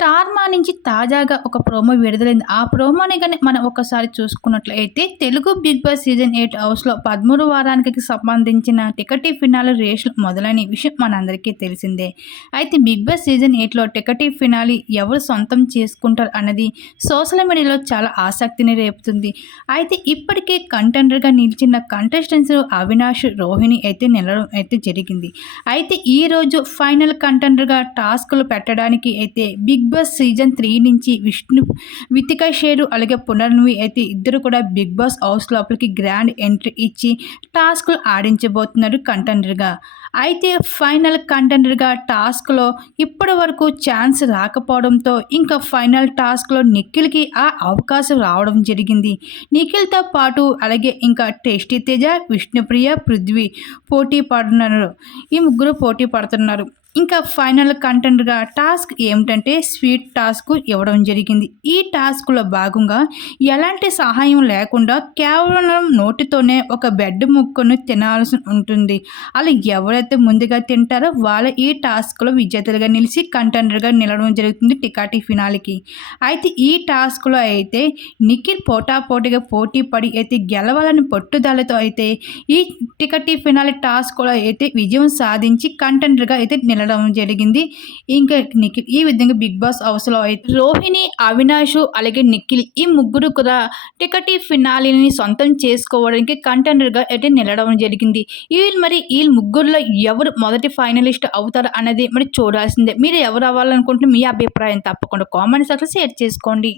Star మా నుంచి తాజాగా ఒక ప్రోమో విడుదలైంది. ఆ ప్రోమోని కానీ మనం ఒకసారి చూసుకున్నట్లయితే Telugu Bigg Boss season eight హౌస్లో పదమూడు వారానికి సంబంధించిన టికెటీ ఫినాలి రేసులు మొదలైన విషయం మనందరికీ తెలిసిందే. అయితే బిగ్ బాస్ సీజన్ ఎయిట్లో టికెటీ ఫినాలి ఎవరు సొంతం చేసుకుంటారు అన్నది సోషల్ మీడియాలో చాలా ఆసక్తిని రేపుతుంది. అయితే ఇప్పటికే కంటెండర్గా నిలిచిన కంటెస్టెంట్స్ అవినాష్ రోహిణి అయితే నిలడం అయితే జరిగింది. అయితే ఈరోజు ఫైనల్ కంటెండర్గా టాస్క్లు పెట్టడానికి అయితే బిగ్ బాస్ సీజన్ త్రీ నుంచి విష్ణు వితిక షేరు అలాగే పునర్నవి అయితే ఇద్దరు కూడా బిగ్ బాస్ హౌస్ లోపలికి గ్రాండ్ ఎంట్రీ ఇచ్చి టాస్క్లు ఆడించబోతున్నారు కంటెండర్గా. అయితే ఫైనల్ కంటెండర్గా టాస్క్లో ఇప్పటి వరకు ఛాన్స్ రాకపోవడంతో ఇంకా ఫైనల్ టాస్క్లో నిఖిల్కి ఆ అవకాశం రావడం జరిగింది. నిఖిల్తో పాటు అలాగే ఇంకా టేస్టీ తేజ విష్ణుప్రియ పృథ్వీ పోటీ పడుతున్నారు. ఈ ముగ్గురు పోటీ పడుతున్నారు. ఇంకా ఫైనల్ కంటెంట్గా టాస్క్ ఏమిటంటే స్వీట్ టాస్క్ ఇవ్వడం జరిగింది. ఈ టాస్క్లో భాగంగా ఎలాంటి సహాయం లేకుండా కేవలం నోటితోనే ఒక బెడ్ ముక్కను తినాల్సి ఉంటుంది. అలా ఎవరైతే ముందుగా తింటారో వాళ్ళ ఈ టాస్క్లో విజేతలుగా నిలిచి కంటెండర్గా నిలవడం జరుగుతుంది టికాటి ఫినాలికి. అయితే ఈ టాస్క్లో అయితే నిఖిల్ పోటాపోటీగా పోటీ పడి అయితే గెలవాలని పట్టుదలతో అయితే ఈ టికటి ఫినాలి టాస్క్లో అయితే విజయం సాధించి కంటెంటర్గా అయితే నిలడం జరిగింది. ఇంకా నిఖిల్ ఈ విధంగా బిగ్ బాస్ అవసరం అయితే రోహిణి అవినాష్ అలాగే నిఖిల్ ఈ ముగ్గురు కూడా టికటి ఫినాలిని సొంతం చేసుకోవడానికి కంటెండర్గా అయితే నిలడం జరిగింది. వీళ్ళు మరి ఈ ముగ్గురులో ఎవరు మొదటి ఫైనలిస్ట్ అవుతారు అనేది మరి చూడాల్సిందే. మీరు ఎవరు అవ్వాలనుకుంటే మీ అభిప్రాయం తప్పకుండా కామెంట్ సెక్షన్ షేర్ చేసుకోండి.